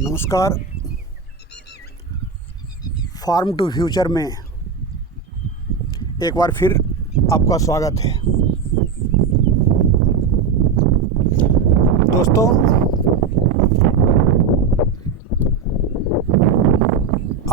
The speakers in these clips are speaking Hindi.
नमस्कार। फार्म टू फ्यूचर में एक बार फिर आपका स्वागत है। दोस्तों,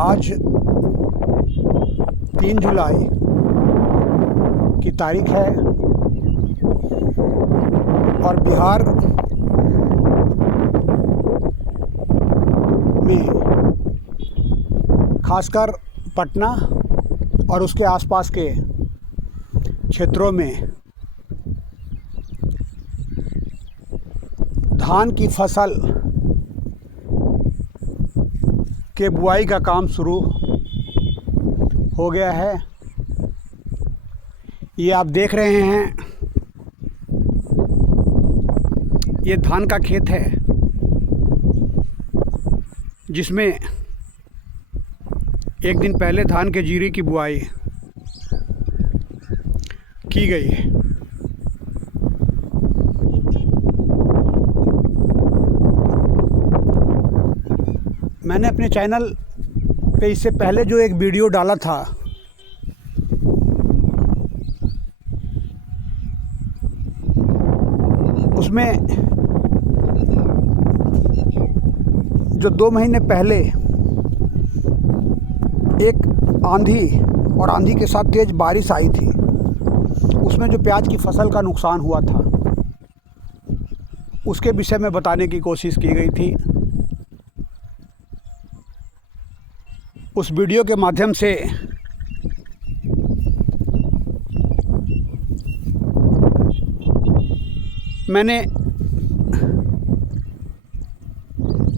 आज 3 जुलाई की तारीख है और बिहार में खासकर पटना और उसके आसपास के क्षेत्रों में धान की फसल के बुआई का काम शुरू हो गया है। ये आप देख रहे हैं, ये धान का खेत है जिसमें एक दिन पहले धान के जीरी की बुआई की गई है। मैंने अपने चैनल पे इससे पहले जो एक वीडियो डाला था उसमें जो 2 महीने पहले एक आंधी के साथ तेज बारिश आई थी, उसमें जो प्याज की फसल का नुकसान हुआ था उसके विषय में बताने की कोशिश की गई थी। उस वीडियो के माध्यम से मैंने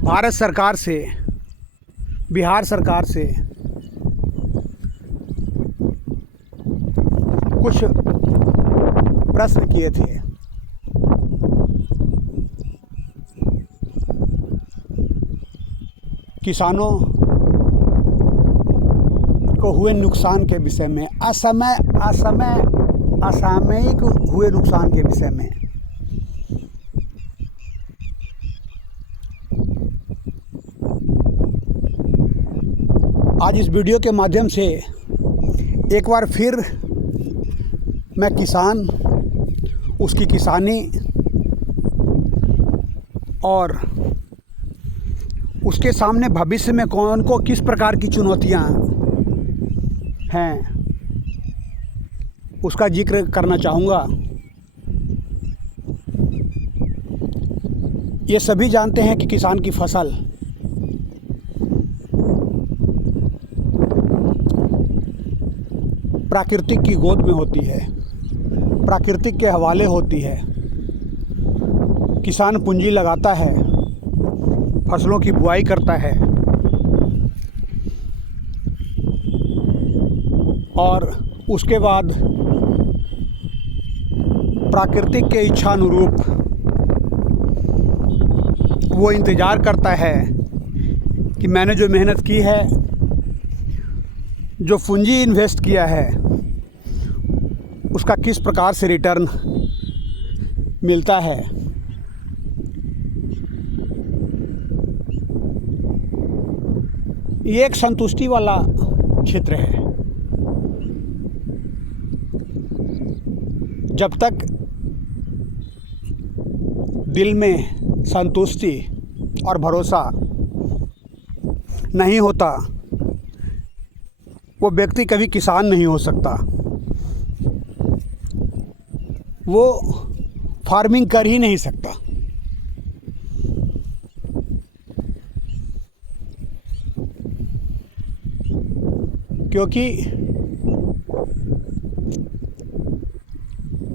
भारत सरकार से, बिहार सरकार से कुछ प्रश्न किए थे। किसानों को हुए नुकसान के विषय में, असामयिक हुए नुकसान के विषय में। आज इस वीडियो के माध्यम से एक बार फिर मैं किसान, उसकी किसानी और उसके सामने भविष्य में कौन को किस प्रकार की चुनौतियां हैं उसका जिक्र करना चाहूँगा। ये सभी जानते हैं कि किसान की फसल प्राकृतिक की गोद में होती है, प्राकृतिक के हवाले होती है। किसान पूंजी लगाता है, फसलों की बुआई करता है और उसके बाद प्राकृतिक के इच्छानुरूप वो इंतज़ार करता है कि मैंने जो मेहनत की है, जो पूंजी इन्वेस्ट किया है, उसका किस प्रकार से रिटर्न मिलता है। ये एक संतुष्टि वाला क्षेत्र है। जब तक दिल में संतुष्टि और भरोसा नहीं होता, वो व्यक्ति कभी किसान नहीं हो सकता। वो फार्मिंग कर ही नहीं सकता। क्योंकि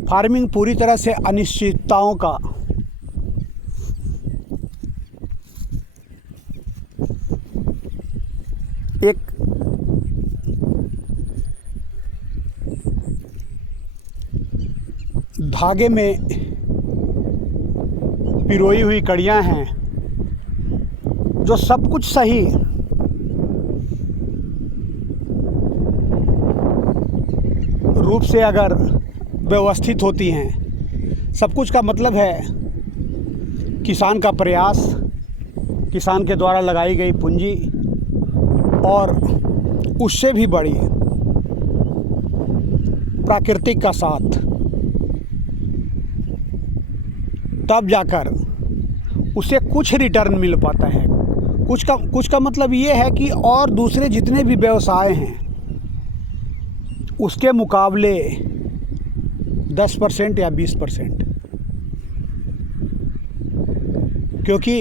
फार्मिंग पूरी तरह से अनिश्चितताओं का एक धागे में पिरोई हुई कड़ियाँ हैं जो सब कुछ सही रूप से अगर व्यवस्थित होती हैं। सब कुछ का मतलब है किसान का प्रयास, किसान के द्वारा लगाई गई पूंजी और उससे भी बड़ी प्राकृतिक का साथ, तब जाकर उसे कुछ रिटर्न मिल पाता है। कुछ का मतलब ये है कि और दूसरे जितने भी व्यवसाय हैं उसके मुकाबले 10% या 20%, क्योंकि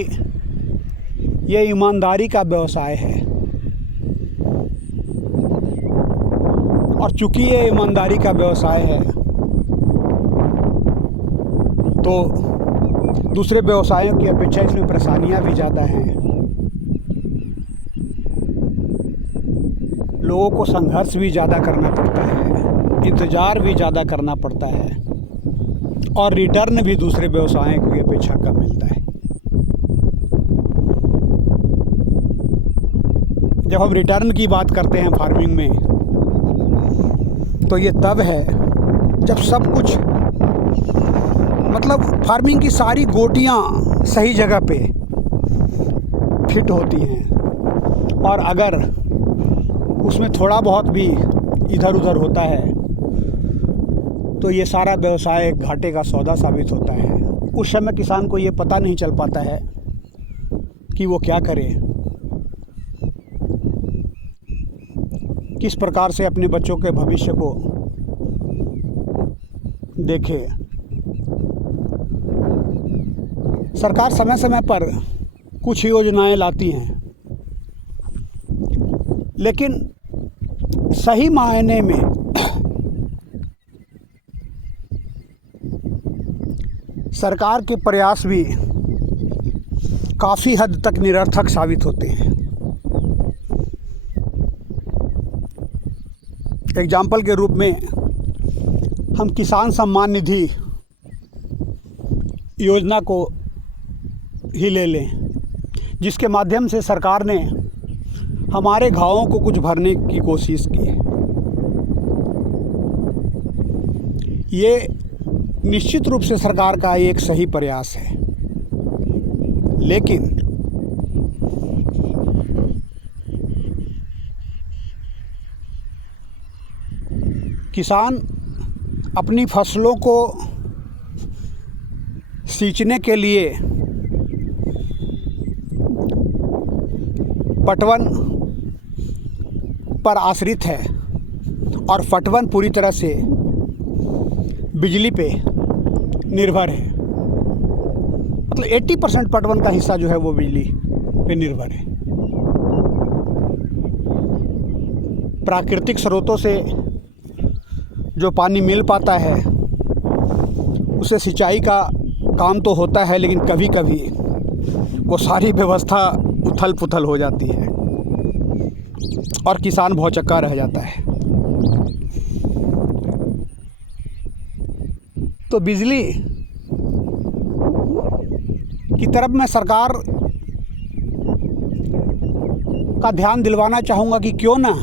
ये ईमानदारी का व्यवसाय है। और चूंकि ये ईमानदारी का व्यवसाय है तो दूसरे व्यवसायों की अपेक्षा इसमें परेशानियां भी ज़्यादा हैं। लोगों को संघर्ष भी ज़्यादा करना पड़ता है, इंतज़ार भी ज़्यादा करना पड़ता है और रिटर्न भी दूसरे व्यवसायों की अपेक्षा कम मिलता है। जब हम रिटर्न की बात करते हैं फार्मिंग में, तो ये तब है जब सब कुछ, मतलब फार्मिंग की सारी गोटियां सही जगह पे फिट होती हैं और अगर उसमें थोड़ा बहुत भी इधर उधर होता है तो ये सारा व्यवसाय घाटे का सौदा साबित होता है। उस समय किसान को ये पता नहीं चल पाता है कि वो क्या करे, किस प्रकार से अपने बच्चों के भविष्य को देखे। सरकार समय समय पर कुछ योजनाएं लाती हैं, लेकिन सही मायने में सरकार के प्रयास भी काफ़ी हद तक निरर्थक साबित होते हैं। एग्जाम्पल के रूप में हम किसान सम्मान निधि योजना को ही ले लें, जिसके माध्यम से सरकार ने हमारे घावों को कुछ भरने की कोशिश की है। ये निश्चित रूप से सरकार का एक सही प्रयास है, लेकिन किसान अपनी फसलों को सींचने के लिए पटवन पर आश्रित है और पटवन पूरी तरह से बिजली पे निर्भर है। मतलब 80% पटवन का हिस्सा जो है वो बिजली पे निर्भर है। प्राकृतिक स्रोतों से जो पानी मिल पाता है उसे सिंचाई का काम तो होता है, लेकिन कभी कभी वो सारी व्यवस्था उथल पुथल हो जाती है और किसान भौचक्का रह जाता है। तो बिजली की तरफ मैं सरकार का ध्यान दिलवाना चाहूँगा कि क्यों ना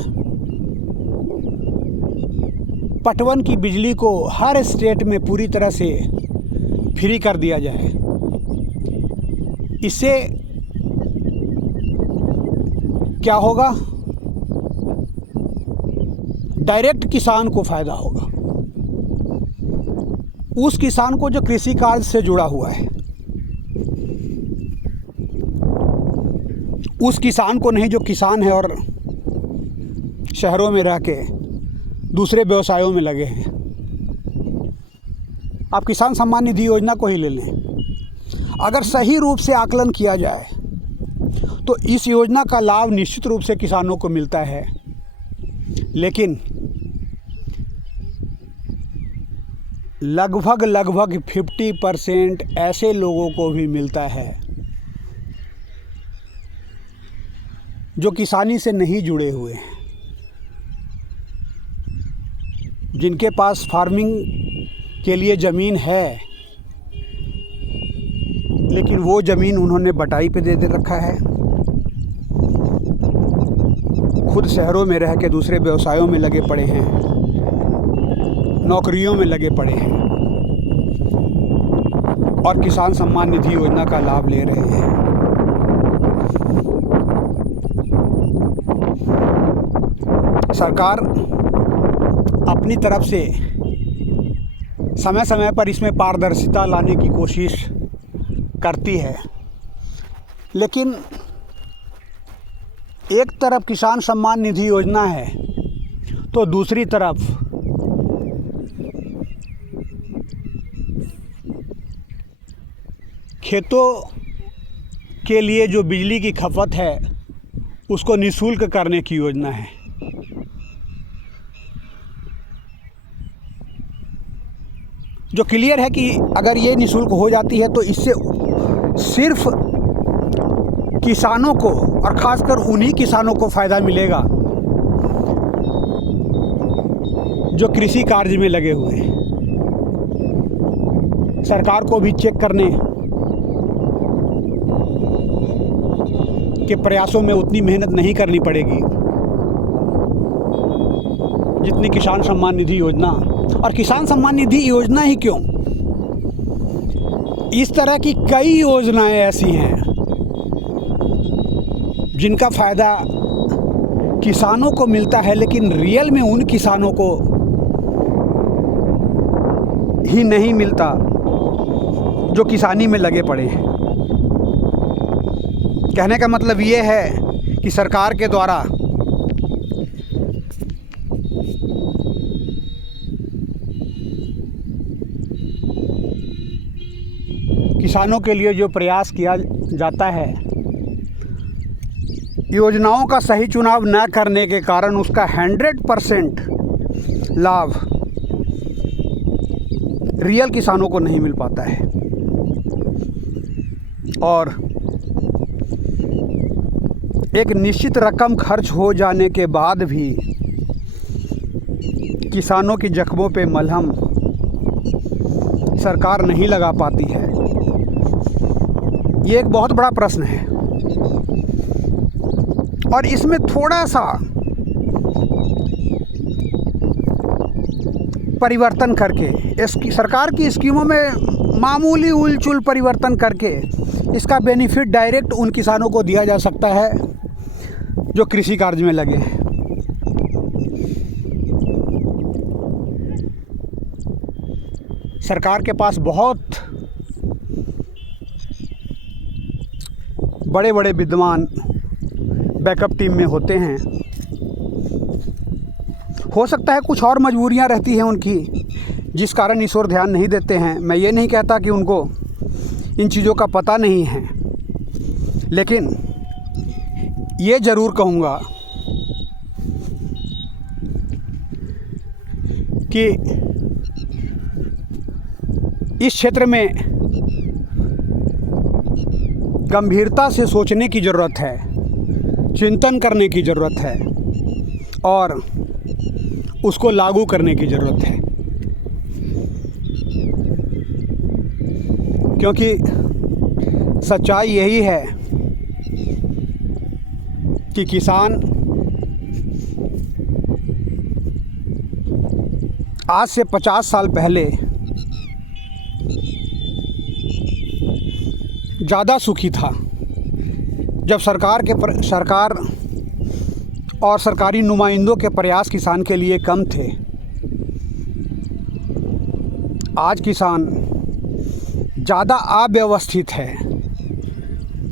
पटवन की बिजली को हर स्टेट में पूरी तरह से फ्री कर दिया जाए। इससे क्या होगा, डायरेक्ट किसान को फायदा होगा, उस किसान को जो कृषि कार्य से जुड़ा हुआ है, उस किसान को नहीं जो किसान है और शहरों में रह के दूसरे व्यवसायों में लगे हैं। आप किसान सम्मान निधि योजना को ही ले लें। अगर सही रूप से आकलन किया जाए तो इस योजना का लाभ निश्चित रूप से किसानों को मिलता है, लेकिन लगभग 50% ऐसे लोगों को भी मिलता है जो किसानी से नहीं जुड़े हुए हैं, जिनके पास फार्मिंग के लिए ज़मीन है लेकिन वो ज़मीन उन्होंने बटाई पे दे रखा है, खुद शहरों में रह के दूसरे व्यवसायों में लगे पड़े हैं, नौकरियों में लगे पड़े हैं और किसान सम्मान निधि योजना का लाभ ले रहे हैं। सरकार अपनी तरफ से समय समय पर इसमें पारदर्शिता लाने की कोशिश करती है, लेकिन एक तरफ किसान सम्मान निधि योजना है तो दूसरी तरफ खेतों के लिए जो बिजली की खपत है उसको निःशुल्क करने की योजना है। जो क्लियर है कि अगर ये निःशुल्क हो जाती है तो इससे सिर्फ किसानों को और ख़ासकर उन्हीं किसानों को फ़ायदा मिलेगा जो कृषि कार्य में लगे हुए हैं। सरकार को भी चेक करने के प्रयासों में उतनी मेहनत नहीं करनी पड़ेगी जितनी किसान सम्मान निधि योजना। और किसान सम्मान निधि योजना ही क्यों, इस तरह की कई योजनाएं ऐसी हैं जिनका फ़ायदा किसानों को मिलता है, लेकिन रियल में उन किसानों को ही नहीं मिलता जो किसानी में लगे पड़े हैं। कहने का मतलब ये है कि सरकार के द्वारा किसानों के लिए जो प्रयास किया जाता है, योजनाओं का सही चुनाव न करने के कारण उसका 100% लाभ रियल किसानों को नहीं मिल पाता है। और एक निश्चित रकम खर्च हो जाने के बाद भी किसानों की जख्मों पे मलहम सरकार नहीं लगा पाती है। ये एक बहुत बड़ा प्रश्न है और इसमें थोड़ा सा परिवर्तन करके इसकी सरकार की स्कीमों में मामूली उलझुल परिवर्तन करके इसका बेनिफिट डायरेक्ट उन किसानों को दिया जा सकता है जो कृषि कार्य में लगे हैं। सरकार के पास बहुत बड़े बड़े विद्वान बैकअप टीम में होते हैं। हो सकता है कुछ और मजबूरियां रहती हैं उनकी जिस कारण इस ओर ध्यान नहीं देते हैं। मैं ये नहीं कहता कि उनको इन चीज़ों का पता नहीं है, लेकिन ये ज़रूर कहूँगा कि इस क्षेत्र में गंभीरता से सोचने की ज़रूरत है, चिंतन करने की ज़रूरत है और उसको लागू करने की ज़रूरत है, क्योंकि सच्चाई यही है कि किसान आज से 50 साल पहले ज़्यादा सुखी था, जब सरकार और सरकारी नुमाइंदों के प्रयास किसान के लिए कम थे। आज किसान ज़्यादा अव्यवस्थित है।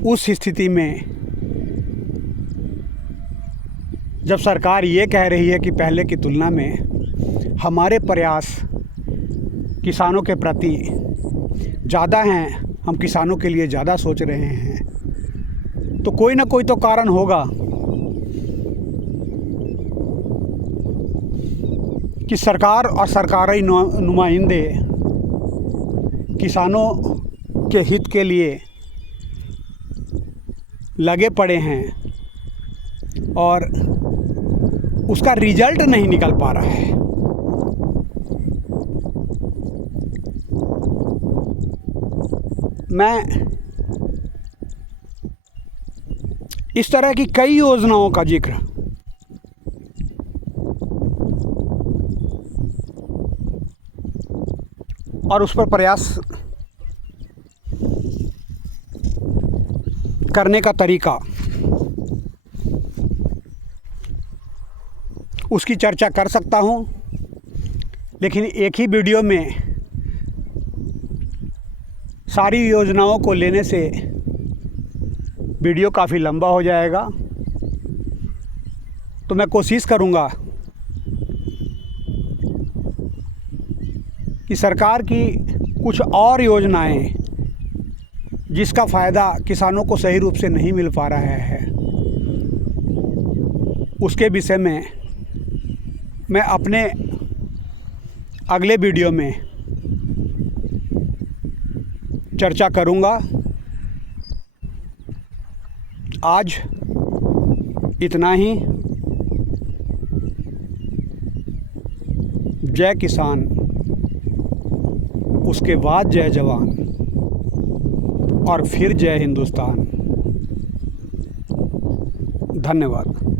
उस स्थिति में जब सरकार ये कह रही है कि पहले की तुलना में हमारे प्रयास किसानों के प्रति ज़्यादा हैं, हम किसानों के लिए ज़्यादा सोच रहे हैं, तो कोई ना कोई तो कारण होगा कि सरकार और सरकारी नुमाइंदे किसानों के हित के लिए लगे पड़े हैं और उसका रिजल्ट नहीं निकल पा रहा है। मैं इस तरह की कई योजनाओं का जिक्र और उस पर प्रयास करने का तरीका, उसकी चर्चा कर सकता हूँ, लेकिन एक ही वीडियो में सारी योजनाओं को लेने से वीडियो काफ़ी लंबा हो जाएगा। तो मैं कोशिश करूँगा कि सरकार की कुछ और योजनाएं जिसका फ़ायदा किसानों को सही रूप से नहीं मिल पा रहा है, उसके विषय में मैं अपने अगले वीडियो में चर्चा करूँगा। आज इतना ही। जय किसान, उसके बाद जय जवान और फिर जय हिंदुस्तान। धन्यवाद।